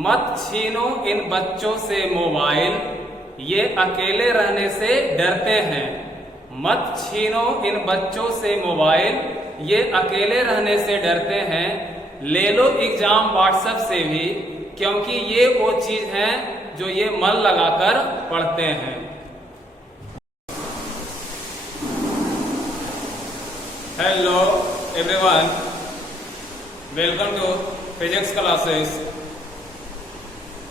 मत छीनो इन बच्चों से मोबाइल, ये अकेले रहने से डरते हैं। मत छीनो इन बच्चों से मोबाइल, ये अकेले रहने से डरते हैं। ले लो एग्जाम व्हाट्सएप से भी, क्योंकि ये वो चीज है जो ये मन लगाकर पढ़ते हैं। Hello everyone, welcome to physics classes.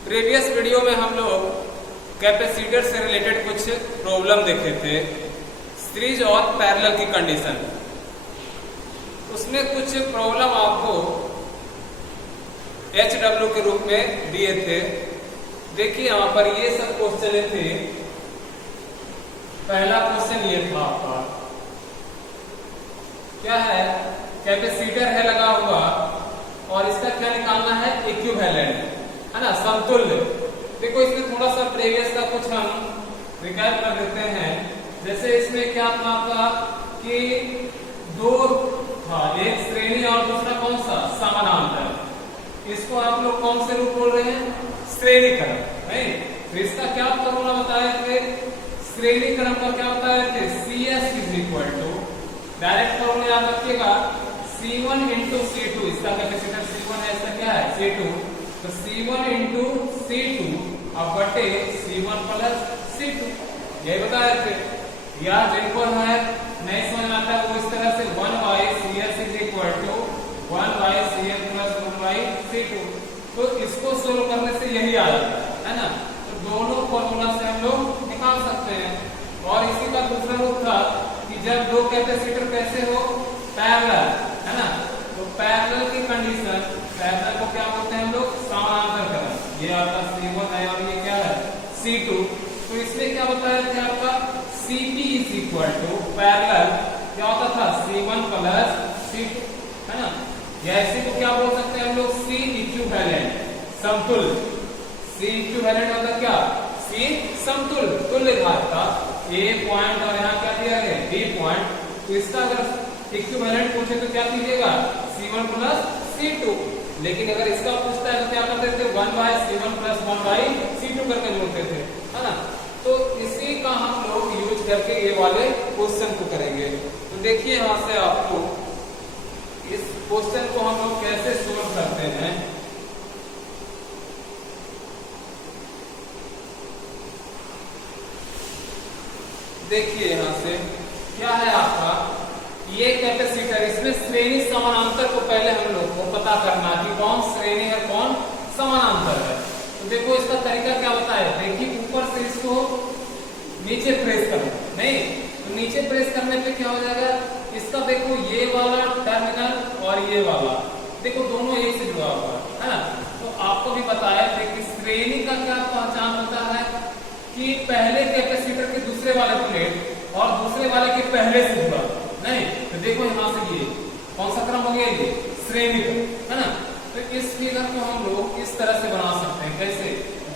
Previous video में हम लोग कैपेसिटर से रिलेटेड कुछ प्रॉब्लम देखे थे, सीरीज और पैरेलल की कंडीशन। उसमें कुछ प्रॉब्लम आपको HW के रूप में दिए थे। देखिए यहाँ पर ये सब क्वेश्चन थे। पहला क्वेश्चन ये था आपका, क्या है, कैपेसिटर है लगा हुआ और इसका क्या निकालना है, इक्विवेलेंट, है ना, समतुल्य। देखो इसमें थोड़ा सा प्रीवियस का कुछ हम रिकैप कर देते हैं। जैसे इसमें क्या था आपका कि दो था, एक श्रेणी और दूसरा कौन सा, समानांतर। इसको आप लोग कौन से रूप बोल रहे हैं, श्रेणी क्रम, नहीं। तो इसका क्या फॉर्मूला बताए थे, श्रेणी क्रम का क्या बताए थे, CS is equal to, direct formula याद रखिएगा, C1 इंटू C2। इसका कैपेसिटर C1 है, इसका क्या है, C2। तो C1 इंटू C2 अब बटे C1 प्लस C2, यही बताए थे। या जिनको है नहीं समझ में आता वो इस तरह से 1/CS is equal to 1/CN plus 1/C2। तो इसको सोल्व करने से यही आ जाता है ना। तो दोनों फॉर्मूला से हम लोग निकाल सकते हैं। और इसी का दूसरा रूप था कि जब दो कैपेसिटर कैसे हो, पैरेलल, है ना। तो पैरेलल की कंडीशन, पैरेलल को क्या बोलते हैं हम लोग, समानांतर क्रम। ये आपका C1 है और ये क्या है, C2। तो इसमें क्या बताया था आपका, CP is equal to parallel क्या होता था, C1 प्लस C2, है ना। या इसी को क्या बोल सकते हैं हम लोग, C इक्विवेलेंट, समतुल्य। C इक्विवेलेंट मतलब क्या, C समतुल्य, तुल्य धार का A पॉइंट और यहाँ क्या दिया गया, B पॉइंट। तो इसका अगर इक्विवेलेंट पूछे तो क्या कीजिएगा, C1 प्लस C2। लेकिन अगर इसका पूछता है तो क्या करते थे, 1/C1 प्लस 1/C2 करके जोड़ते थे, है ना। तो इसी का हम लोग यूज करके ये वाले क्वेश्चन को करेंगे। तो देखिए यहाँ से आपको इस क्वेश्चन को हम लोग कैसे सोल्व करते हैं। देखिए यहाँ से क्या है आपका, ये कैपेसिटर, इसमें श्रेणी समानांतर को पहले हम लोग को पता करना कि कौन श्रेणी है कौन समानांतर है। तो देखो इसका तरीका क्या बताया, देखिए ऊपर से इसको नीचे प्रेस करो, नहीं तो नीचे प्रेस करने पे क्या हो जाएगा, इसका देखो ये वाला टर्मिनल और ये वाला देखो दोनों एक से जुड़ा हुआ है ना। तो आपको भी बताया कि श्रेणी का क्या पहचान होता है कि पहले कैपेसिटर के दूसरे वाले प्लेट और दूसरे वाले के पहले से जुड़ा, नहीं। तो देखो यहाँ से ये कौन सा क्रम हो गया, ये श्रेणी क्रम, है ना। तो इस फिगर को हम लोग इस तरह से बना सकते हैं, कैसे,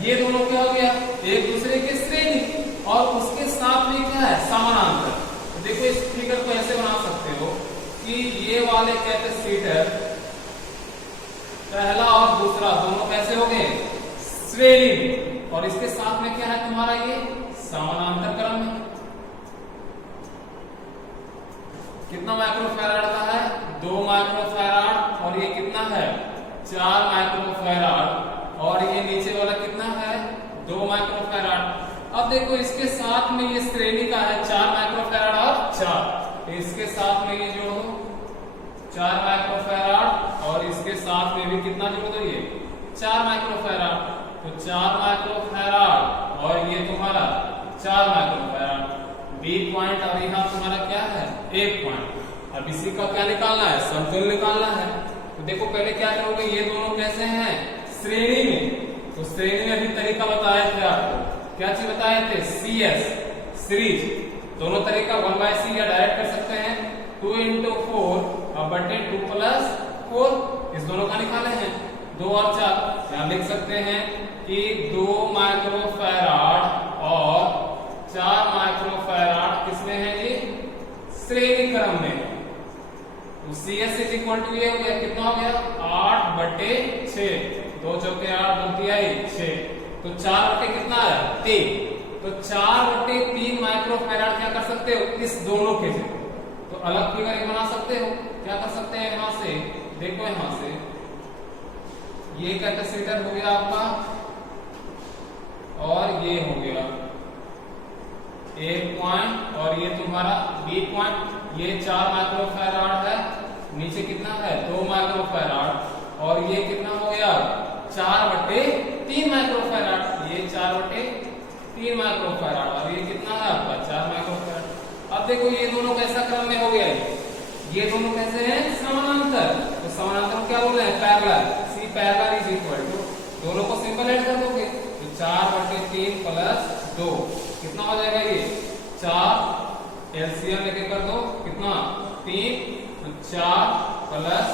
ये दोनों क्या हो गया, एक दूसरे के श्रेणी और उसके साथ में क्या है, समानांतर। तो देखो इस फिगर को ऐसे बना सकते हो कि ये वाले कैपेसिटर पहला और दूसरा दोनों कैसे हो गए, श्रेणी, और इसके साथ में क्या है तुम्हारा, ये समानांतर क्रम है। कितना माइक्रोफैराड का है, 2 माइक्रोफैराड, और ये कितना है, 4 माइक्रोफैराड, और ये नीचे वाला कितना है, 2 माइक्रोफैराड। अब देखो इसके साथ में ये श्रेणी का है 4 माइक्रोफैराड और 4, इसके साथ में ये जोड़ दो 4 माइक्रोफैराड और इसके साथ में भी कितना जोड़ दो, ये 4 माइक्रोफैराड। तो 4 माइक्रोफैराड और ये तुम्हारा 4 माइक्रोफैराड, B पॉइंट, और यहाँ तुम्हारा क्या है, 1 पॉइंट। अब इसी का क्या निकालना है, समतुल्य निकालना है। तो देखो पहले क्या करोगे, ये दोनों कैसे हैं, श्रेणी में। तो श्रेणी में भी तरीका बताए थे आपको, क्या चीज बताए थे, CS, सीरीज। दोनों तरीका 1/C या डायरेक्ट कर सकते हैं, 2 इंटू 4 अब बटे 2 प्लस 4, इस दोनों का निकाले हैं, 2 और 4। यहाँ लिख सकते हैं कि 2 माइक्रोफैराड और 4 माइक्रोफैराड किसमें है, ये श्रेणी क्रम में। C S is equal to ये हो गया, कितना हो गया 8/6, 2 चौके 8 2 तिहाई 6, तो 4/, कितना है 3, तो 4/3 माइक्रोफैराड क्या कर सकते हो इस दोनों के जगह, तो अलग फिगर ये बना सकते हो। क्या कर सकते हैं यहां से, देखो यहां से ये कैपेसिटर हो गया आपका और ये हो गया A पॉइंट और ये तुम्हारा B पॉइंट, ये 4 माइक्रोफैराड है, नीचे कितना है 2 माइक्रोफैराड और ये कितना हो गया 4/3 माइक्रोफैराड, ये 4/3 माइक्रोफैराड और ये कितना है आपका 4 माइक्रोफैराड। अब देखो ये दोनों कैसा क्रम में हो गया, ये दोनों कैसे हैं समानांतर, तो समानांतर क्या बोल रहे हैं parallel, C parallel is equal to, दोनों को सिंपल ऐड कर दोगे तो 4/3 प्लस 2 कितना हो जाएगा ये 4, एलसीएम लेके कर दो कितना 3, तो 4 प्लस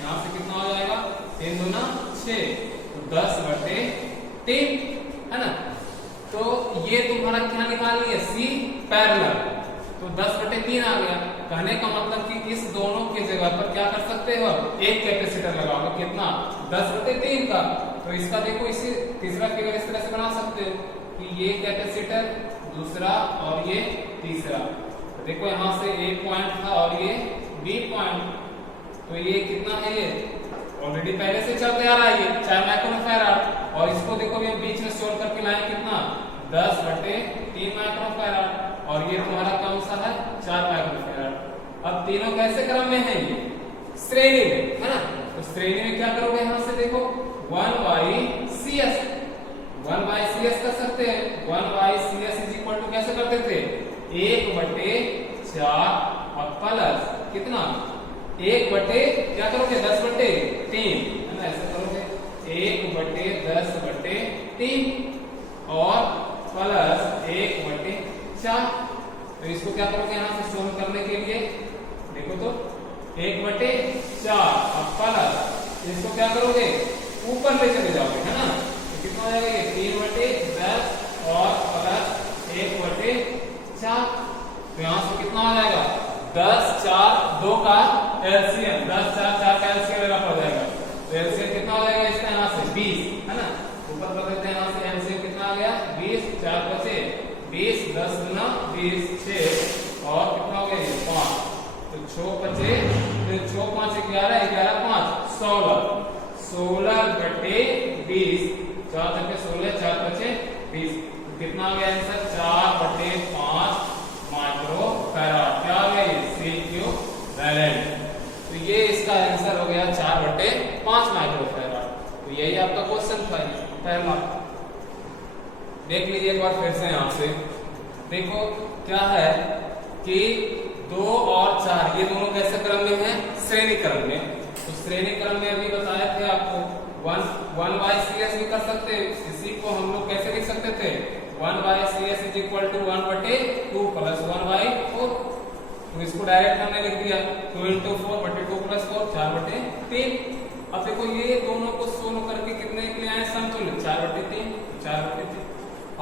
यहां से कितना हो जाएगा 3 दूना 6, तो 10/3 है ना। तो ये तुम्हारा क्या निकाल लिया सी पैरेलल, तो 10/3 आ गया। कहने का मतलब कि इस दोनों की जगह पर क्या कर सकते हो एक कैपेसिटर लगाओगे, कितना 10/3 का, तो इसका देखो इसी तीसरा फिगर इस तरह से बना सकते हो कि ये कैपेसिटर दूसरा और ये तीसरा, तो देखो यहां से A पॉइंट था और ये B पॉइंट, तो ये कितना है ये ऑलरेडी पहले से चलते आ रहा है ये 4 माइक्रोफैराड और इसको देखो हम बीच में सोल्व करके लाए कितना 10/3 माइक्रोफैराड और ये तुम्हारा कौन सा है 4 माइक्रोफैराड। अब तीनों कैसे क्रम में है ये श्रेणी में है ना, तो श्रेणी में क्या करोगे यहां से देखो 1/CS, 1/CS कर सकते हैं, 1/CS इज इक्वल टू कैसे करते थे 1/4 और प्लस कितना 1/, क्या करोगे 10/3 है ना, ऐसा करोगे 1/10/3 और प्लस 1/4, तो इसको क्या करोगे यहां से सोल्व करने के लिए देखो तो 1/4 और प्लस इसको क्या करोगे ऊपर ले चले जाओगे है ना, तो कितना हो जाएगा ये 3/10 और प्लस 1/4, तो यहां से कितना हो जाएगा 10 4 2 का एलसीएम, 10 4 4 का एलसीएम लेना पड़ जाएगा, तो एलसीएम कितना हो जाएगा इसका यहां से 20 है ना, ऊपर बदलते हैं यहां से एलसीएम कितना आ गया 20, 4 बचे 20, 10 गुना 20 6 और कितना हो गया 5, तो 6 बचे, तो 6 5 11 11 5 16/20, 4 जगह 16 4 बचे 20, तो कितना आ गया आंसर 4/5 माइक्रोफैराड, क्या हो गया ये इक्विवेलेंट, तो ये इसका आंसर हो गया 4/5 माइक्रोफैराड। तो यही आपका क्वेश्चन था पहला। देख लीजिए एक बार फिर से यहां से देखो क्या है कि 2 और 4 ये दोनों कैसे क्रम में है श्रेणी क्रम में, तो श्रेणी क्रम में अभी बताया थे आपको 1/CS भी कर सकते हैं, इसी को हम लोग कैसे लिख सकते थे 1/CS is equal to 1/2 plus 1/4, तो इसको डायरेक्ट हमने लिख दिया 2 × 4/2 प्लस 4 4/3। अब देखो ये दोनों को सोल्व करके कितने के लिए आए समतुल्य 4/3 4/3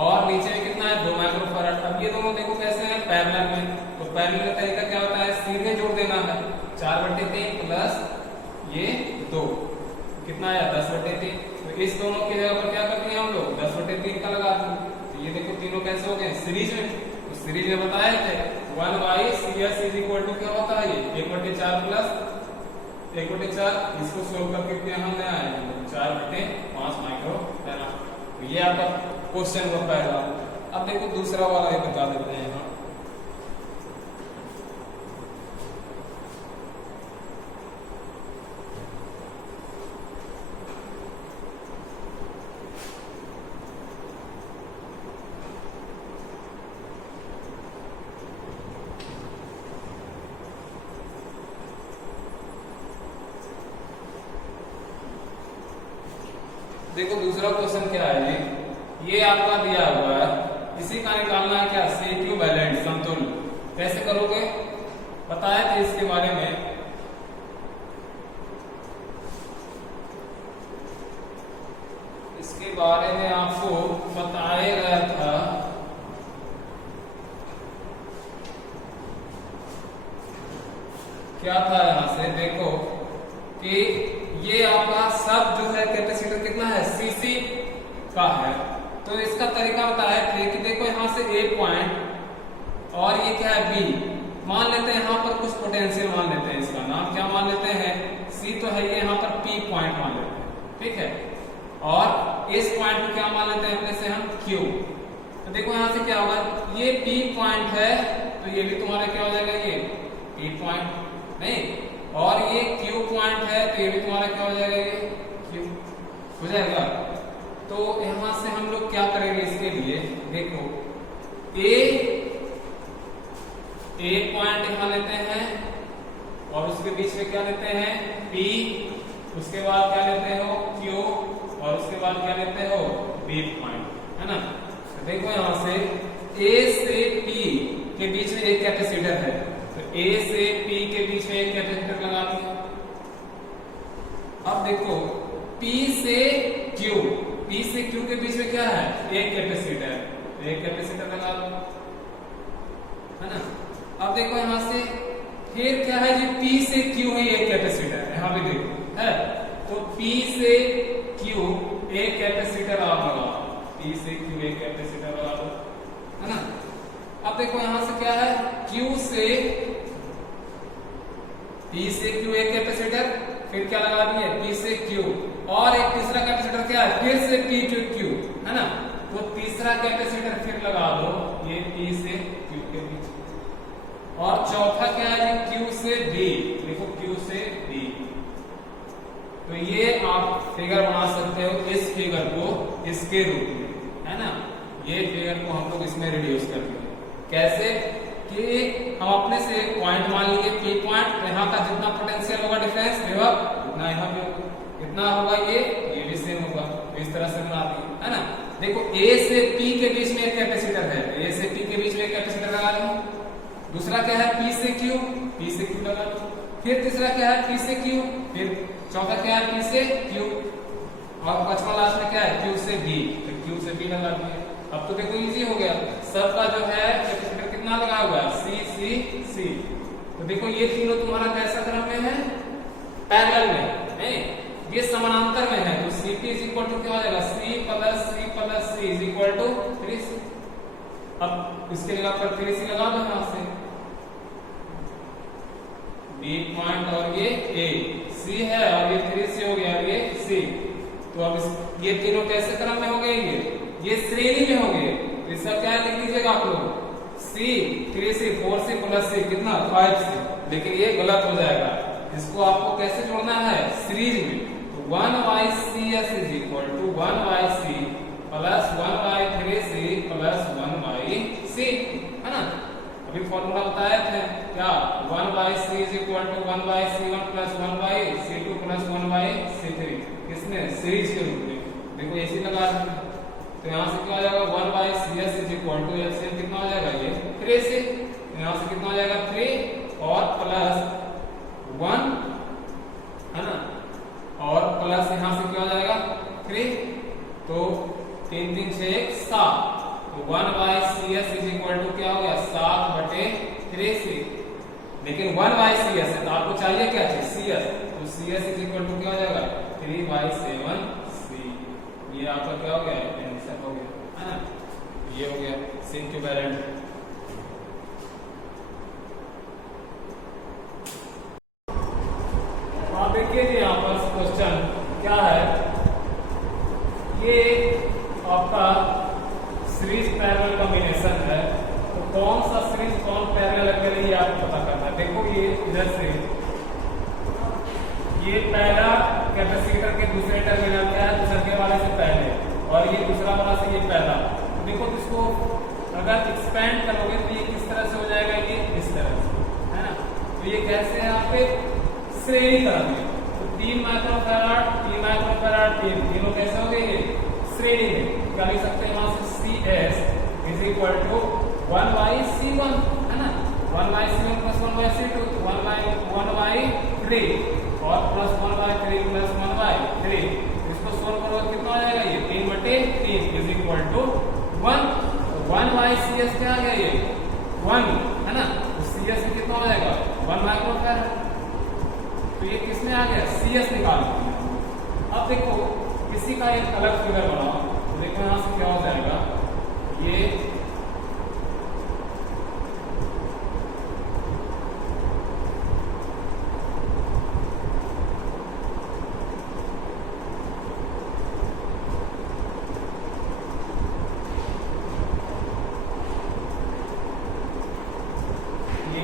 और नीचे में कितना है 2 माइक्रोफैराड। अब ये दोनों देखो कैसे हैं पैरेलल में, तो पैरेलल का तरीका क्या होता है सीधे जोड़ देना है 4/3 प्लस ये 2 कितना आया 10/3, तो इस दोनों की जगह पर क्या करते हैं हम लोग 10/3 का लगा देंगे, तो ये देखो तीनों कैसे हो गए सीरीज में, तो सीरीज में बताए थे 1/CS इज इक्वल टू क्या होता है ये 1/4 प्लस 1/4, इसको सोल्व करके क्या हमने आए 4/5 माइक्रोफैराड। तो ये आपका क्वेश्चन का पहला। अब देखो दूसरा वाला ये बता देते हैं यहाँ, देखो दूसरा क्वेश्चन क्या है ये आपका दिया हुआ है, इसी का निकालना है क्या इक्विवेलेंट समतुल्य, कैसे करोगे बताया था इसके बारे में, इसके बारे में आपको बताया गया था क्या था यहां से कि ये आपका सब जो है कैपेसिटर कितना है, सीसी का है। तो इसका तरीका बताया थे कि देखो यहाँ से ए पॉइंट और ये क्या है बी, मान लेते हैं यहाँ पर कुछ पोटेंशियल मान लेते हैं, इसका नाम क्या मान लेते हैं, सी तो है, ये यहाँ पर पी पॉइंट मान लेते हैं, ठीक है। और इस पॉइंट को क्या मान लेते हैं अपने से हम क्यू। तो देखो यहाँ से क्या होगा, ये पी पॉइंट है तो ये भी तुम्हारा क्या हो जाएगा, ये पी पॉइंट नहीं, और ये क्यू पॉइंट है तो ये भी तुम्हारा क्या हो जाएगा, ये क्यू हो जाएगा। तो यहां से हम लोग क्या करेंगे इसके लिए, देखो ए पॉइंट यहां लेते हैं और उसके बीच में क्या लेते हैं, P, उसके बाद क्या लेते हो Q, और उसके बाद क्या लेते हो B पॉइंट, है ना। तो देखो यहां से A से P के बीच में एक कैपेसिटर है, तो A से P के बीच में एक कैपेसिटर लगा दिया। अब देखो P से Q के बीच में क्या है, एक कैपेसिटर लगा दो, है ना। अब देखो यहां से फिर क्या है, जी P से Q है एक कैपेसिटर, यहां भी देखो है, तो P से Q एक कैपेसिटर आप लगा, P से Q एक कैपेसिटर लगा दो, है ना। अब देखो यहां से क्या है, Q से P से Q एक कैपेसिटर, फिर क्या लगा दिए P से Q, और एक तीसरा कैपेसिटर क्या है, फिर से P to Q, है ना। तो तीसरा कैपेसिटर फिर लगा दो ये P से Q के बीच, और चौथा क्या है, Q से B, देखो Q से B। तो ये आप फिगर बना सकते हो, इस फिगर को इसके रूप में, है ना। ये फिगर को हम लोग इसमें रिड्यूस करते हैं, कैसे कि हम अपने से एक पॉइंट मान लीजिए P पॉइंट, यहाँ का जितना पोटेंशियल होगा डिफरेंस विभव उतना यहाँ भी होगा, कितना होगा ये भी सेम होगा। तो इस तरह से बना दिए, है ना। देखो A से P के बीच में एक कैपेसिटर है, A से P के बीच में एक कैपेसिटर लगा लो। दूसरा क्या है P से Q लगा लो। फिर तीसरा क्या है P से Q, फिर चौथा क्या है P से Q, और पांचवा लास्ट में क्या है Q से B, तो Q से B लगा दिए। अब तो देखो इजी हो गया, सबका जो है कैपेसिटर कितना लगा हुआ है, C। तो देखो ये तीनों तुम्हारा कैसा क्रम में है, पैरेलल में नहीं, ये समानांतर में है। तो Cp इज इक्वल टू क्या हो जाएगा, C plus C is equal to 3C। अब इसके जगह पर 3C लगा दो यहां से, B पॉइंट और ये A, C है और ये 3C हो गया और ये C। तो अब ये तीनों कैसे क्रम में हो गए, ये श्रेणी में हो गए। तो इसका क्या लिख दीजिएगा आप लोग, C 3C 4C plus C कितना 5C, लेकिन ये गलत हो जाएगा। इसको आपको कैसे जोड़ना है, सीरीज में। तो 1/CS is equal to 1/C plus 1/3C plus 1/C, है ना। अभी फॉर्मूला बताए थे क्या, 1/C is equal to 1/C1 plus 1/C2 plus 1/C3, किसमें सीरीज के रूप में। देखो ऐसे लगा रहे, तो यहाँ से क्या हो जाएगा 1/CS is equal to LCM कितना हो जाएगा, ये 3C। यहाँ से कितना हो जाएगा 3 और प्लस 1, है ना, और प्लस यहाँ से क्या हो जाएगा 3, तो 3 3 6 7, तो 1/CS इज इक्वल टू क्या हो गया 7/3C। लेकिन 1/CS है तो आपको चाहिए क्या चीज, CS, तो CS इज इक्वल टू क्या हो जाएगा 3/7C। ये आपका क्या हो गया, आंसर हो गया, है ना। ये हो गया सिंक इक्विवेलेंट। आप देखिए जी यहाँ पर क्वेश्चन क्या है, ये आपका सीरीज पैरेलल कॉम्बिनेशन है। तो कौन सा सीरीज कौन पैरेलल अकेले ये आपको पता करना है। देखो ये इधर से ये पहला कैपेसिटर के दूसरे टर्मिनल क्या है, दूसरे वाले से पहले, और ये दूसरा वाला से ये पहला। तो देखो तो इसको अगर एक्सपेंड करोगे तो ये किस तरह से हो जाएगा, ये इस तरह से, है ना। तो ये कैसे है यहाँ पे श्रेणी तरह में, तो 3 माइक्रोफैराड 3 माइक्रोफैराड तीनों कैसे हो गए, ये श्रेणी में। क्या लिख सकते हैं वहां से CS is equal to 1/C1, है ना, 1/C1 प्लस 1/C2, 1/3 और प्लस 1/3 प्लस 1/3। इसको सोल्व करो कितना आ जाएगा, ये 3/3 इज इक्वल टू 1। 1/CS क्या आ गया, ये 1, है ना। तो CS कितना हो जाएगा 1 माइक्रोफैराड। तो ये किसमें आ गया, CS निकाल दिया। अब देखो इसी का एक अलग फिगर बनाओ, तो देखो यहां से क्या हो जाएगा, ये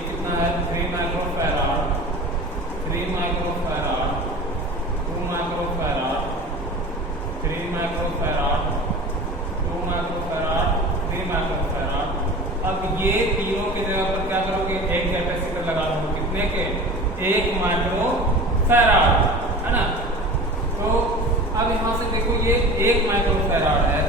कितना है 3 microfarad, 3 microfarad, 2 microfarad, 3 microfarad, 2 microfarad, 3 microfarad. अब ये तीनों की जगह पर क्या करोगे, एक कैपेसिटर लगा दो, कितने के, 1 माइक्रोफैराड, है ना। तो अब यहां से देखो ये 1 माइक्रोफैराड है,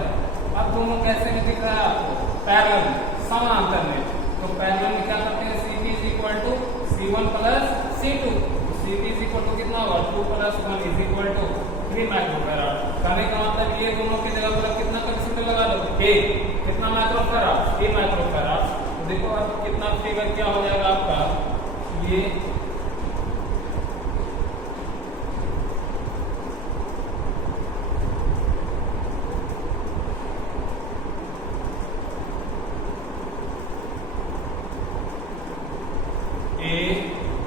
अब दोनों कैसे में दिख रहा है आपको, पैरेलल समानांतर में। तो पैरेलल में क्या करते हैं, CP is equal to C1 plus C2, CP is equal to कितना होगा, 2 plus 1 is equal to 3 microfarad. कहने का मतलब ये दोनों की जगह पर कितना कैपेसिटर लगा दो, 1, कितना माइक्रोफैराड, 3 माइक्रोफैराड। तो देखो अब कितना फिगर क्या हो जाएगा आपका, ये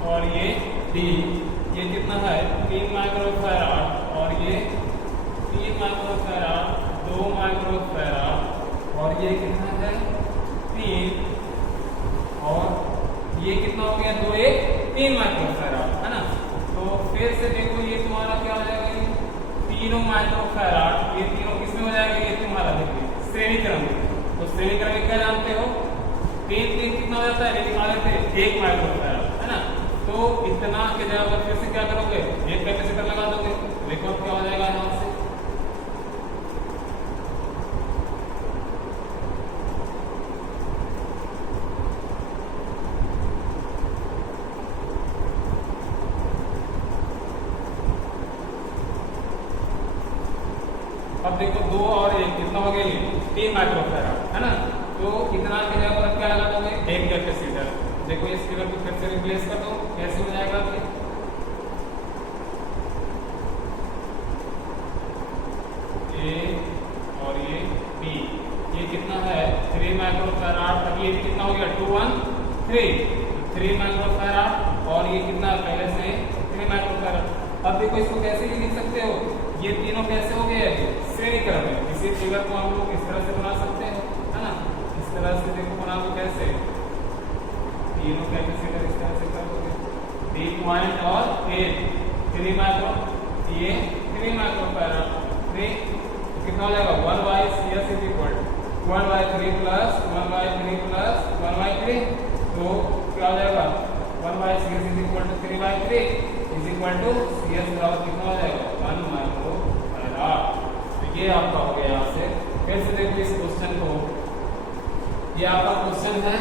और ये D, ये कितना है 3 माइक्रोफैराड, और ये 3 माइक्रोफैराड, 2 माइक्रोफैराड, और ये कितना है 3, और ये कितना हो गया 2, 1, 3 माइक्रोफैराड, है ना। तो फिर से देखो ये तुम्हारा क्या हो जाएगा, ये तीनों माइक्रोफैराड, ये तीनों किसमें हो जाएगा, ये तुम्हारा देखिए श्रेणी क्रम में। तो श्रेणी क्रम में क्या जानते हो, 3 कितना हो जाता है, निकाले थे 1 माइक्रोफैराड, है ना। तो इतना के जगह पर फिर से क्या करोगे, एक कैपेसिटर लगा दोगे, देखो क्या हो जाएगा यहां से, अब देखो 2 और 1 कितना हो गया, ये 3 माइक्रोफैराड, है ना। तो इतना के जगह पर क्या लगा दोगे, एक कैपेसिटर। देखो इस फिगर को फिर से रिप्लेस कर दो, कैसे हो जाएगा, ये और ये B, ये कितना है 3 माइक्रोफैराड, अब ये कितना हो गया 2, 1, 3, 3 माइक्रोफैराड, और ये कितना पहले से 3 माइक्रोफैराड। अब देखो इसको कैसे भी लिख सकते हो, ये तीनों कैसे हो गए श्रेणी क्रम में। इसी फिगर को हम लोग इस तरह से बना सकते हैं, है ना। इस तरह से देखो बना दो, कैसे तीनों कैपेसिटर इस तरह से कर दोगे, 3 पॉइंट और 8, 3 माइक्रो, ये 3 माइक्रोफैराड, 3 कितना हो जाएगा 1/CS is equal 1/3 plus 1/3 plus 1/3। तो क्या हो जाएगा 1/CS is equal to 3/3 is equal to CS बराबर कितना हो जाएगा 1 माइक्रोफैराड। तो ये आपका हो गया यहाँ से। फिर से देखो इस क्वेश्चन को, ये आपका क्वेश्चन है,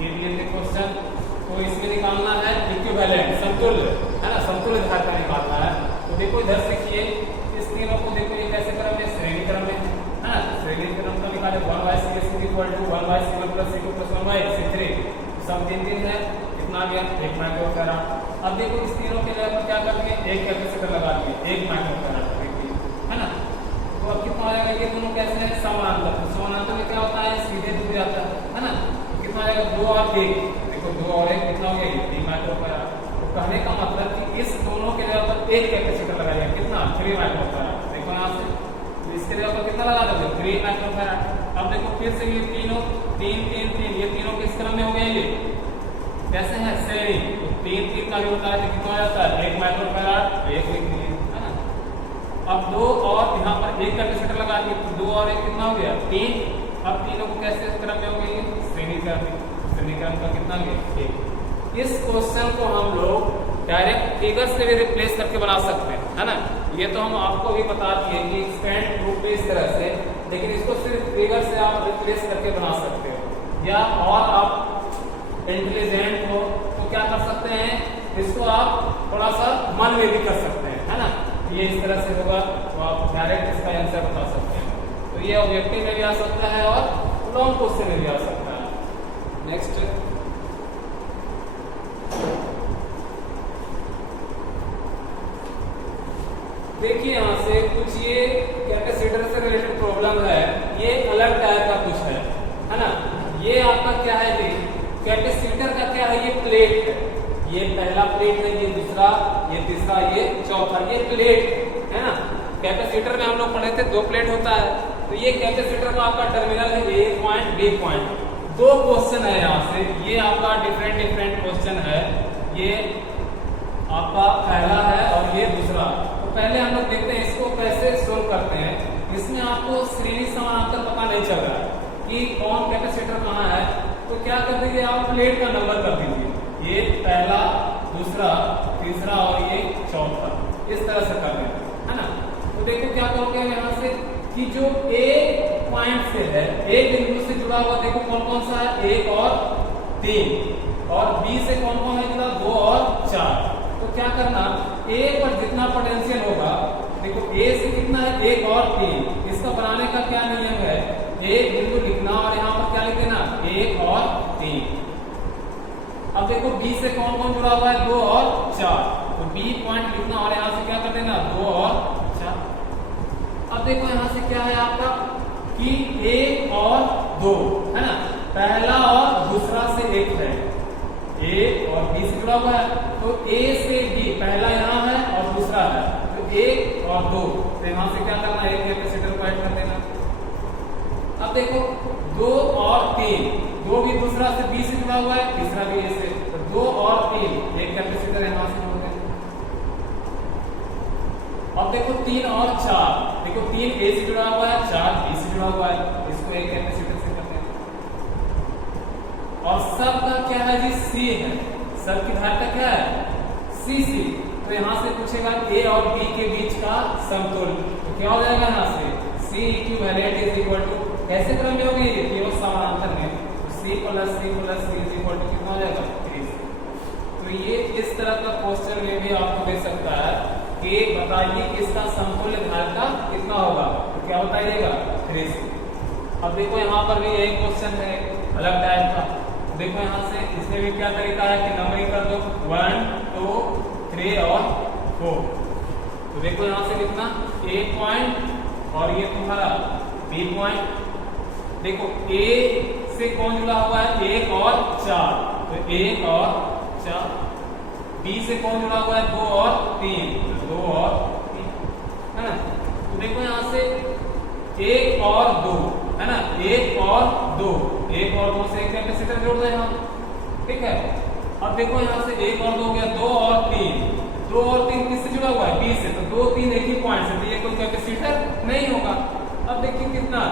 ये दिए थे क्वेश्चन, तो इसमें निकालना है इक्विवेलेंट, समतुल्य, है ना, समतुल्य धारा निकालना है। तो देखो इधर देखिए इस तीनों को, देखो ये कैसे क्रम में, श्रेणी क्रम में, है ना। श्रेणी क्रम का निकाले 1/CS is equal to 1/C1 plus C2 plus 1/C3, सब 3 है, कितना आ गया 1 माइक्रोफैराड। अब देखो इस तीनों के जगह पर क्या करेंगे, एक कैपेसिटर लगा दिए 1 माइक्रोफैराड, है ना। तो अब कितना आ जाएगा, ये दोनों कैसे है समानांतर, समानांतर में क्या होता है सीधे जुड़ जाता है ना। कितना आएगा 2 और 1, देखो 2 और 1 कितना हो गया 3 माइक्रोफैराड। तो कहने का मतलब कि इस दोनों के जगह पर एक कैपेसिटर लगाया, कितना 3 माइक्रोफैराड। देखो यहाँ से, तो इसके जगह पर कितना लगा दोगे 3 माइक्रोफैराड। अब देखो फिर से ये तीनों 3 3 3, ये तीनों किस क्रम में हो गए, ये कैसे है श्रेणी। तो 3 3 का जो होता है कितना हो जाता है 1 माइक्रोफैराड, 1 लिख लिए, है ना। अब 2 और यहाँ पर एक कैपेसिटर लगा दिए, तो 2 और 1 कितना हो गया 3। अब तीनों को कैसे क्रम में हो गई, श्रेणी क्रम में, श्रेणी क्रम का कितना गया 1। इस क्वेश्चन को हम लोग डायरेक्ट फिगर से भी रिप्लेस करके बना सकते हैं, है ना। ये तो हम आपको भी बता दिए कि स्टैंड रूप में इस तरह से, लेकिन इसको सिर्फ फिगर से आप रिप्लेस करके बना सकते हो। या और आप इंटेलिजेंट हो तो क्या कर सकते हैं, इसको आप थोड़ा सा मन में भी कर सकते हैं, है ना। ये इस तरह से होगा तो आप डायरेक्ट इसका आंसर बता सकते हैं। तो ये ऑब्जेक्टिव में भी आ सकता है और लॉन्ग क्वेश्चन में भी आ सकता है। नेक्स्ट देखिए यहाँ से कुछ ये कैपेसिटर से रिलेटेड प्रॉब्लम है, ये अलग टाइप का कुछ है ना। ये आपका क्या है जी, कैपेसिटर का क्या है, ये प्लेट है, ये पहला प्लेट है, ये दूसरा, ये तीसरा, ये चौथा, ये प्लेट है ना। कैपेसिटर में हम लोग पढ़े थे 2 प्लेट होता है, तो ये कैपेसिटर का आपका टर्मिनल है A point B point. 2 question है यहाँ से, ये आपका डिफरेंट क्वेश्चन है, ये आपका पहला है और ये दूसरा। तो पहले हम लोग देखते हैं इसको कैसे सोल्व करते हैं। इसमें आपको श्रेणी समानांतर पता नहीं चल रहा है कि कौन कैपेसिटर कहाँ है, तो क्या कर दीजिए आप प्लेट का नंबर कर दीजिए, ये पहला, दूसरा, तीसरा और ये चौथा, इस तरह से कर देंगे है ना। तो देखो क्या करोगे यहाँ से कि जो A पॉइंट से है, A बिंदु से जुड़ा हुआ देखो कौन कौन सा है, 1 और 3, और B से कौन कौन है जुड़ा, 2 और 4। तो क्या करना, A पर जितना पोटेंशियल होगा, देखो A से कितना है, 1 और 3, इसका बनाने का क्या नियम है, एक बिंदु लिखना और यहाँ पर क्या लिख देना, 1 और 3। अब देखो B से कौन कौन जुड़ा हुआ है, 2 और 4, तो B पॉइंट लिखना और यहाँ से क्या कर देना, 2 और 4। अब देखो यहाँ से क्या है आपका कि 1 और 2 है ना, पहला और दूसरा से 1 है, A और B से जुड़ा हुआ है, तो A से B पहला यहाँ है और दूसरा है, तो 1 और 2, तो यहाँ से क्या करना है, एक कैपेसिटर को ऐड कर देना। अब देखो 2 और 3, 2 भी दूसरा से B से जुड़ा हुआ है, तीसरा भी A से, तो 2 और 3, एक कैपेसिटर यहाँ से जुड़ गया। अब देखो 3 और 4, देखो 3 A से जुड़ा हुआ है, 4 B से जुड़ा हुआ है, इसको एक कैपेसिटर से करते हैं। और सब का क्या है जी, C है, सब की धारिता क्या है, CC, तो यहाँ से पूछेगा A और B के बीच का समतुल्य, तो क्या हो जाएगा यहाँ से C equivalent is equal to, कैसे क्रम में होगी, केवल समानांतर में, तो C plus C plus C is equal to कितना हो जाएगा, 3। तो ये इस तरह का क्वेश्चन में भी आपको दे सकता है कि बताइए कि इसका समतुल्य धारिता कितना होगा, तो क्या बताइएगा, 3C। अब देखो यहाँ पर भी यही क्वेश्चन है अलग टाइप का, देखो यहाँ से इसमें भी क्या तरीका है कि नंबरिंग कर दो, 1 2 3 और 4। तो देखो यहाँ से कितना, A पॉइंट और ये तुम्हारा B पॉइंट, देखो A से कौन जुड़ा हुआ है, 1 और 4, तो 1 और 4, B से कौन जुड़ा हुआ है, 2 और 3, तो 2 और 3 है ना। तो देखो यहाँ से 1 और 2 है ना, 1 और 2, 1 और 2 से एक कैपेसिटर जोड़ दें हम, ठीक है। अब देखो यहाँ से 1 और 2 हो गया, 2 और 3, 2 और 3 किससे जुड़ा हुआ है, B से, तो 2 3 एक ही पॉइंट से, तो ये कोई कैपेसिटर नहीं होगा। अब देखिए कितना,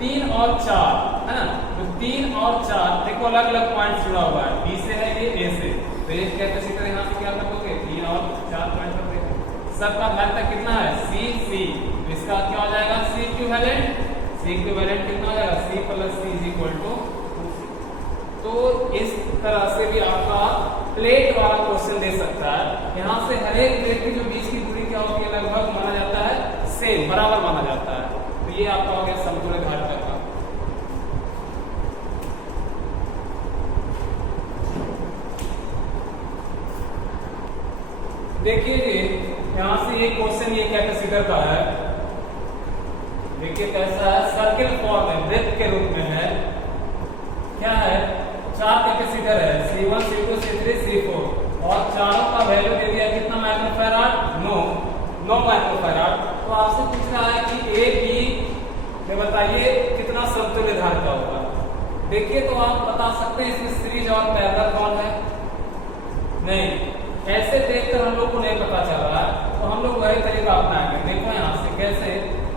3 और 4 है ना, तो 3 और 4 देखो अलग अलग पॉइंट जुड़ा हुआ है, B से है ये, A से, तो ये कैपेसिटर यहाँ से क्या कर दोगे, 3 और 4 पॉइंट कर देगा। सबका धारिता कितना है, CC, तो इसका क्या हो जाएगा, C इक्विवेलेंट, C इक्विवेलेंट कितना हो जाएगा, C plus C is equal to 2C। तो इस तरह से भी आपका प्लेट वाला क्वेश्चन दे सकता है। यहाँ से हर एक प्लेट की जो बीच की दूरी क्या होती है, लगभग माना जाता है सेम, बराबर माना जाता है। तो ये आपका हो गया समतुल्य धारिता का। देखिए जी यहाँ से ये क्वेश्चन ये कैपेसिटर का है, देखिए कैसा है, सर्किल फॉर्म है, वृत्त के रूप में है। क्या है, 4 कैपेसिटर है, C1 C2 C3 C4, और चारों का वैल्यू दे दिया कितना माइक्रोफैराड, 9 माइक्रोफैराड। तो आपसे पूछ रहा है कि A B में बताइए कितना समतुल्य धारिता होगा। देखिए तो आप बता सकते हैं इसमें सीरीज और पैरेलल कौन है, नहीं, ऐसे देखकर हम लोग को नहीं पता चल रहा है, तो हम लोग वही तरीका अपनाएंगे। देखो यहाँ से कैसे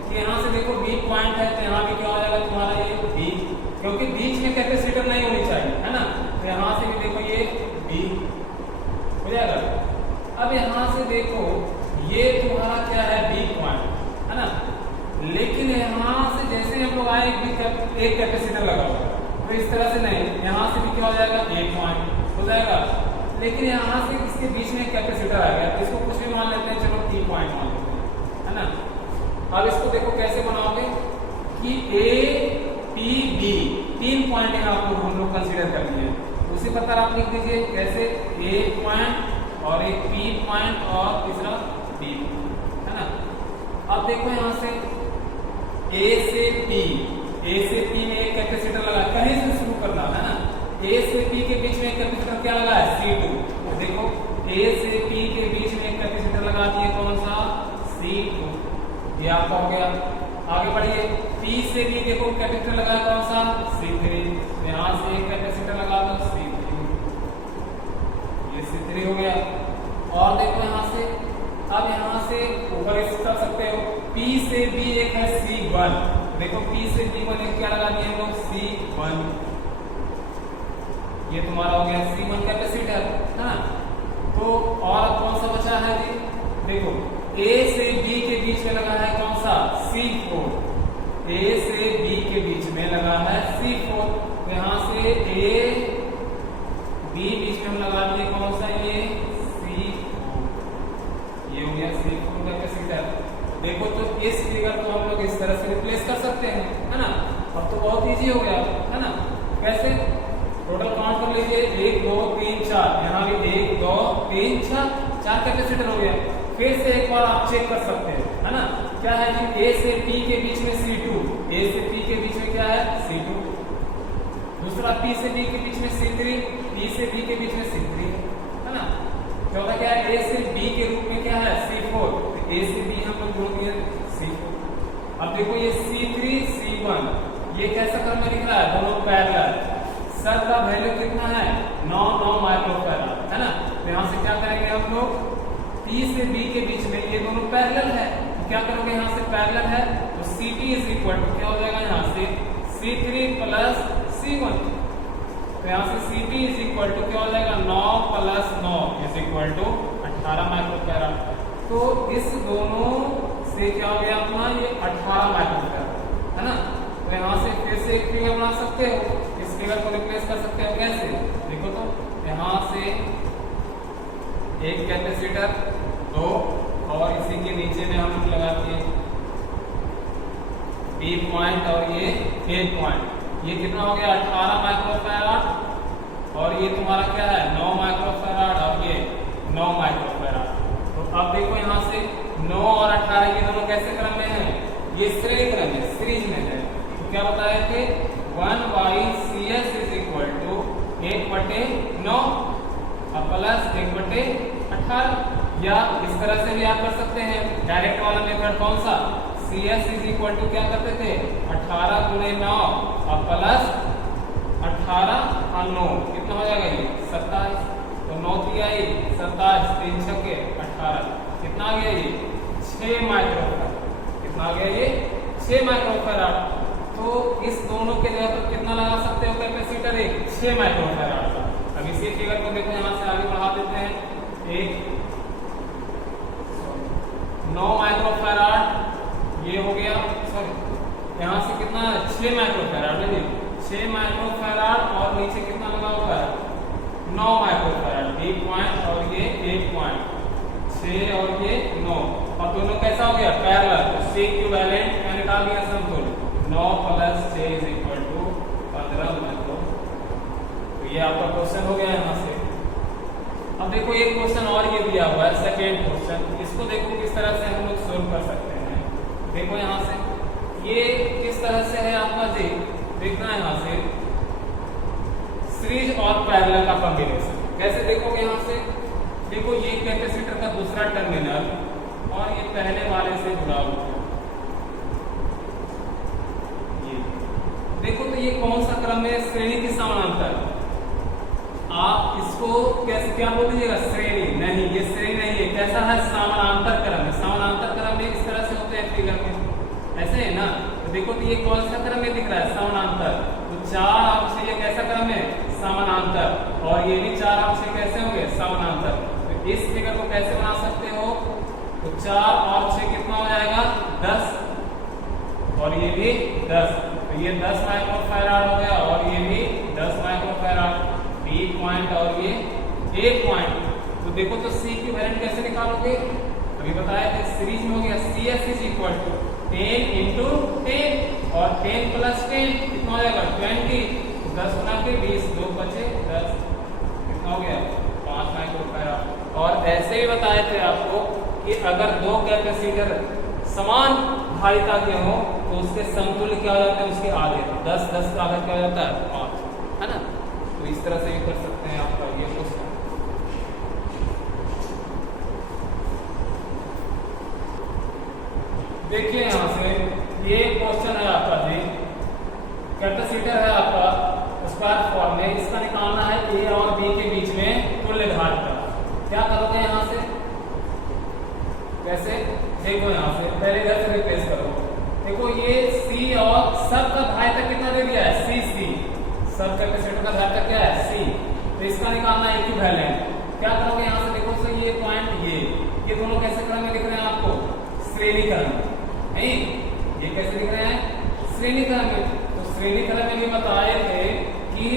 कि यहाँ से देखो B पॉइंट है, तो यहाँ भी क्या हो जाएगा तुम्हारा ये B, क्योंकि बीच में कैपेसिटर नहीं होनी चाहिए है ना, तो यहाँ से भी देखो ये B हो जाएगा। अब यहाँ से देखो ये तुम्हारा क्या है, B पॉइंट है ना, लेकिन यहाँ से जैसे हम लोग आए एक कैपेसिटर लगा हुआ, तो इस तरह से नहीं, यहाँ से भी क्या हो जाएगा, A पॉइंट हो जाएगा, लेकिन यहाँ से इसके बीच में कैपेसिटर आ गया, तो इसको कुछ भी मान लेते हैं, चलो T पॉइंट मान लेते हैं है ना। अब इसको देखो कैसे बनाओगे कि A P B 3 पॉइंट यहाँ आपको हम लोग कंसीडर कर लिए, उसी प्रकार आप लिख दीजिए कैसे, A पॉइंट और एक P पॉइंट और तीसरा B है ना। अब देखो यहाँ से A से P में एक कैपेसिटर लगा, कहीं से शुरू करना है ना। A से P के बीच में एक कैपेसिटर क्या लगा है, C2। तो देखो A से P के बीच में एक कैपेसिटर लगा दिए, कौन सा, C2, ये आपका हो गया। आगे बढ़िए, P से भी देखो कैपेसिटर लगा कौन सा, C3, यहाँ से एक कैपेसिटर लगा दो C3, ये C3 हो गया। और देखो यहाँ से, अब यहाँ से ऊपर कर सकते हो, P से भी एक है C1, देखो P से B1 एक क्या लगा दिए हम लोग, C1, ये तुम्हारा हो गया C1 कैपेसिटर है ना। तो और कौन सा बचा है जी, देखो A से B के बीच में लगा है कौन सा, C4, A से B के बीच में लगा है C4, तो यहाँ से A B बीच में हम लगा दिए कौन सा, ये C4, ये हो गया C4 कैपेसिटर। देखो तो इस फिगर को हम लोग इस तरह से रिप्लेस कर सकते हैं, है ना। अब तो बहुत इजी हो गया, है ना। कैसे, टोटल काउंट कर लीजिए, 1 2 3 4, यहाँ भी 1 2 3 4 कैपेसिटर हो गया। फिर से एक बार आप चेक कर सकते हैं, है ना। क्या है जी, A से P के बीच में C2, A से P के बीच में क्या है, C2, दूसरा P से B के बीच में C3, P से B के बीच में C3 है ना। चौथा क्या है, A से B के रूप में क्या है, C4, तो A से B हम लोग जोड़ दिए C4। अब देखो ये C3 C1 ये कैसा क्रम में लिख रहा है, दोनों पैरेलल, सर का वैल्यू कितना है, 9 माइक्रोफैराड, है ना। तो यहाँ से क्या करेंगे हम लोग, P से B के बीच में ये दोनों पैरेलल है, तो क्या करोगे, यहाँ से पैरेलल है तो CT इज इक्वल टू क्या हो जाएगा, यहाँ से C3 प्लस C1, तो यहाँ से CT इज इक्वल टू क्या हो जाएगा, 9 plus 9 is equal to 18 microfarad. तो इस दोनों से क्या हो गया अपना, ये 18 माइक्रोफैराड, है ना। तो यहाँ से फिर से एक फिगर बना सकते हो, इस फिगर को रिप्लेस कर सकते हो, कैसे, देखो तो यहाँ से एक कैपेसिटर 2 और इसी के नीचे में हम लगा दिए B पॉइंट और ये A पॉइंट, ये कितना हो गया, 18 माइक्रोफैराड, और ये तुम्हारा क्या है, 9 माइक्रोफैराड, और ये 9 माइक्रोफैराड। तो अब देखो यहाँ से 9 और 18 ये दोनों कैसे क्रम में है, ये श्रेणी क्रम में, सीरीज में है। तो क्या बताए थे, 1/CS is equal to 1/9 plus 1/18, या इस तरह से भी आप कर सकते हैं, डायरेक्ट वाला मेथड कौन सा, CS इज इक्वल टू क्या करते थे, 18 गुणे 9 और प्लस 18 और 9 कितना हो जाएगा, ये 27, तो 9 3 27, 3 6 18, कितना आ गया, ये 6 माइक्रोफैराड, कितना आ गया, ये 6 माइक्रोफैराड। तो इस दोनों के जगह पर कितना लगा सकते हो कैपेसिटर, एक 6 माइक्रोफैराड का। अब इसी फिगर को देखो, यहाँ से आगे बढ़ा देते हैं, एक 9 माइक्रोफैराड ये हो गया, सॉरी यहाँ से कितना, 6 माइक्रोफैराड, देखिए 6 माइक्रोफैराड, और नीचे कितना लगा हुआ है, 9 माइक्रोफैराड, B पॉइंट और ये A पॉइंट, 6 और ये 9, और दोनों कैसा हो गया, पैरेलल, तो C इक्विवेलेंट क्या निकाल दिया, समतुल्य, 9 plus 6 is equal to 15 micro. तो ये आपका क्वेश्चन हो गया यहाँ से। अब देखो एक क्वेश्चन और ये दिया हुआ है, सेकेंड क्वेश्चन, इसको देखो किस तरह से हम लोग सोल्व कर सकते हैं। देखो यहाँ से ये किस तरह से है आपका, देखना है यहाँ से सीरीज और पैरेलल का कॉम्बिनेशन, कैसे देखोगे, यहाँ से देखो ये कैपेसिटर का दूसरा टर्मिनल और ये पहले वाले से जुड़ा हुआ है, ये देखो तो ये कौन सा क्रम है, श्रेणी की समानांतर, आप इसको कैसे क्या बोल दीजिएगा, श्रेणी, नहीं ये श्रेणी नहीं है, कैसा है, समानांतर क्रम है। समानांतर क्रम में इस तरह से होते हैं फिगर में, ऐसे है ना। तो देखो तो ये कौन सा क्रम में दिख रहा है, समानांतर, तो 4 और 6 ये कैसा क्रम है, समानांतर, और ये भी 4 और 6 कैसे होंगे, समानांतर। तो इस फिगर को कैसे बना सकते हो, तो 4 और 6 कितना हो जाएगा, 10, और ये भी 10, तो ये 10 माइक्रोफैराड हो गया, और ये भी 10 माइक्रोफैराड, B पॉइंट और ये A पॉइंट। तो देखो तो C की वैल्यू कैसे निकालोगे, अभी बताया थे सीरीज में हो गया, CS is equal to 10 into 10, और 10 प्लस 10 कितना हो जाएगा, 20, 10 गुना के 20, 2 बचे 10, कितना हो गया, 5 माइक्रोफैराड। और ऐसे ही बताए थे आपको कि अगर दो कैपेसिटर समान धारिता के हो तो उसके समतुल्य क्या हो जाते हैं, उसके आधे। 10 का आधा क्या हो जाता है, 5, है ना। तो इस तरह से भी कर सकते हैं आपका ये क्वेश्चन। देखिए यहां से ये क्वेश्चन है आपका जी, कैपेसिटर है आपका स्क्वायर फॉर्म में, इसका निकालना है ए और बी के बीच में तुल्य धारिता। क्या करोगे यहां से, कैसे, देखो यहां से पहले इधर से रिप्लेस करो। देखो ये सी और सब का धारिता कितना दे दिया है, सी। सब कैपेसिटर का धारिता क्या है, सी। तो इसका निकालना है इक्विवेलेंट। क्या करोगे यहां से, देखो सो ये पॉइंट ये दोनों कैसे क्रम में दिख रहे हैं आपको, श्रेणी क्रम नहीं, ये कैसे दिख रहे हैं, श्रेणी क्रम में। तो श्रेणी क्रम में भी बताए थे कि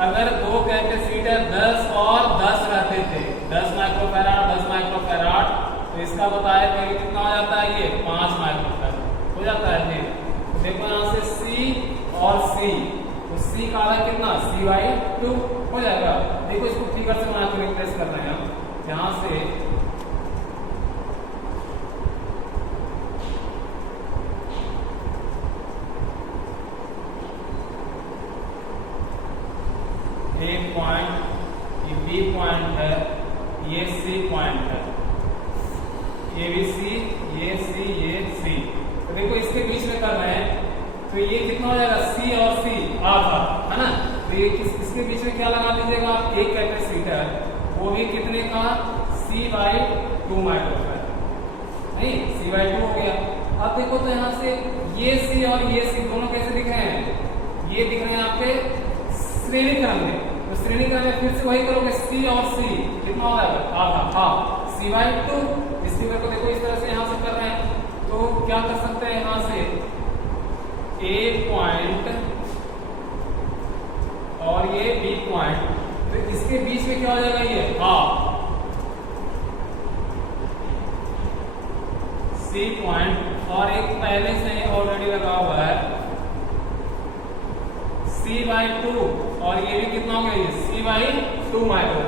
अगर दो कैपेसिटर 10 और 10 रहते थे, 10 माइक्रोफैराड 10 माइक्रोफैराड, तो इसका बताया था कि कितना हो जाता है, ये 5 माइक्रोफैराड हो जाता है जी। देखो यहाँ से C और C, तो C का आधा कितना, C/2 हो जाएगा। देखो इसको फिगर से बना के रिप्लेस कर रहे हैं हम। यहाँ से A पॉइंट, ये B पॉइंट है, ये C पॉइंट है, ये भी C, ये C, ये C। तो देखो इसके बीच में कर रहे हैं, तो ये कितना हो जाएगा, C और C आधा, है ना। तो ये इसके बीच में क्या लगा दीजिएगा आप, एक कैपेसिटर, वो भी कितने का, C/2 माइक्रोफैराड, नहीं C/2 हो गया। अब देखो तो यहाँ से ये C और ये C दोनों कैसे दिख रहे हैं, ये दिख रहे हैं आपके श्रेणी क्रम में। तो श्रेणी क्रम में फिर से वही करोगे, C और C कितना हो जाएगा, आधा, C/2। इस फिगर को देखो इस तरह से यहाँ से कर रहे हैं, तो क्या कर सकते हैं यहाँ से, A पॉइंट और ये B पॉइंट, तो इसके बीच में क्या हो जाएगा, ये C पॉइंट, और एक पहले से ऑलरेडी लगा हुआ है C/2, और ये भी कितना हो गया, ये C/2 माइक्रो,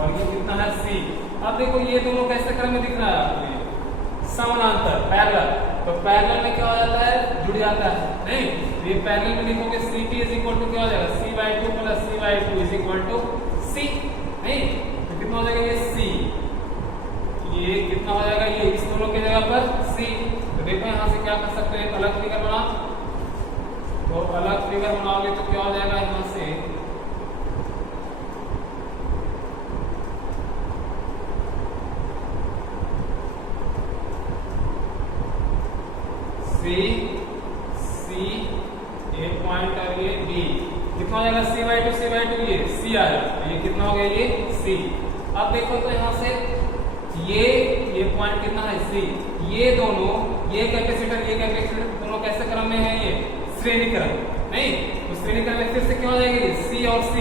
और ये कितना है C। अब देखो ये दोनों कैसे क्रम में दिख रहा है आपको, ये समानांतर पैरेलल। तो पैरेलल में क्या हो जाता है, जुड़ जाता है, नहीं। तो ये पैरेलल में लिखोगे CP क्या हो जाएगा, C/2 + C/2 C, नहीं। तो कितना हो जाएगा, ये C, ये कितना हो जाएगा, ये इस दोनों की जगह पर C। तो देखो यहाँ से क्या कर सकते हैं, अलग फिगर बना, तो अलग फिगर बनाओगे तो क्या हो जाएगा, यहाँ से C, A पॉइंट और ये B, कितना हो जाएगा, C/2 ये C आएगा, ये कितना हो गया, ये C। अब देखो तो यहाँ से ये पॉइंट कितना है, C। ये दोनों, ये कैपेसिटर दोनों कैसे क्रम में है, ये श्रेणी क्रम, नहीं। तो श्रेणी क्रम में फिर से क्या हो जाएगा, ये C और C,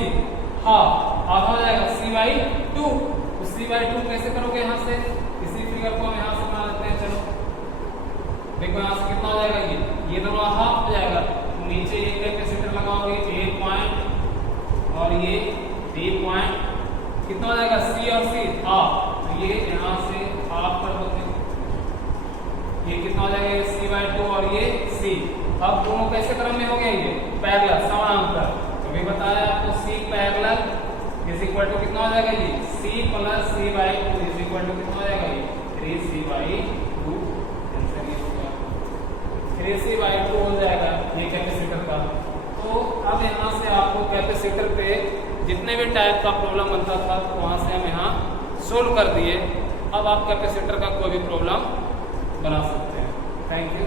आधा हो जाएगा, C/2। तो C/2 कैसे करोगे, यहाँ से इसी फिगर को हम यहाँ से बना लेते हैं। चलो देखो यहाँ से कितना हो जाएगा, ये दोनों हाफ हो जाएगा। नीचे ये कैपेसिटर लगाओगे, A पॉइंट और ये B पॉइंट, कितना हो जाएगा, C और C हाफ। तो ये यहाँ से हाफ कर दोगे, ये कितना हो जाएगा, ये C/2 और ये C। अब दोनों कैसे क्रम में हो गए, ये पैरेलल, समानांतर। तो भी बताया आपको, C पैरेलल कितना हो जाएगा, ये C + C/2 कितना हो जाएगा, ये 3C/2, 3C/2 हो जाएगा ये कैपेसिटर का। तो अब यहाँ से आपको कैपेसिटर पे जितने भी टाइप का प्रॉब्लम बनता था, तो वहाँ से हम यहाँ सोल्व कर दिए। अब आप कैपेसिटर का कोई भी प्रॉब्लम बना सकते हैं। Thank you.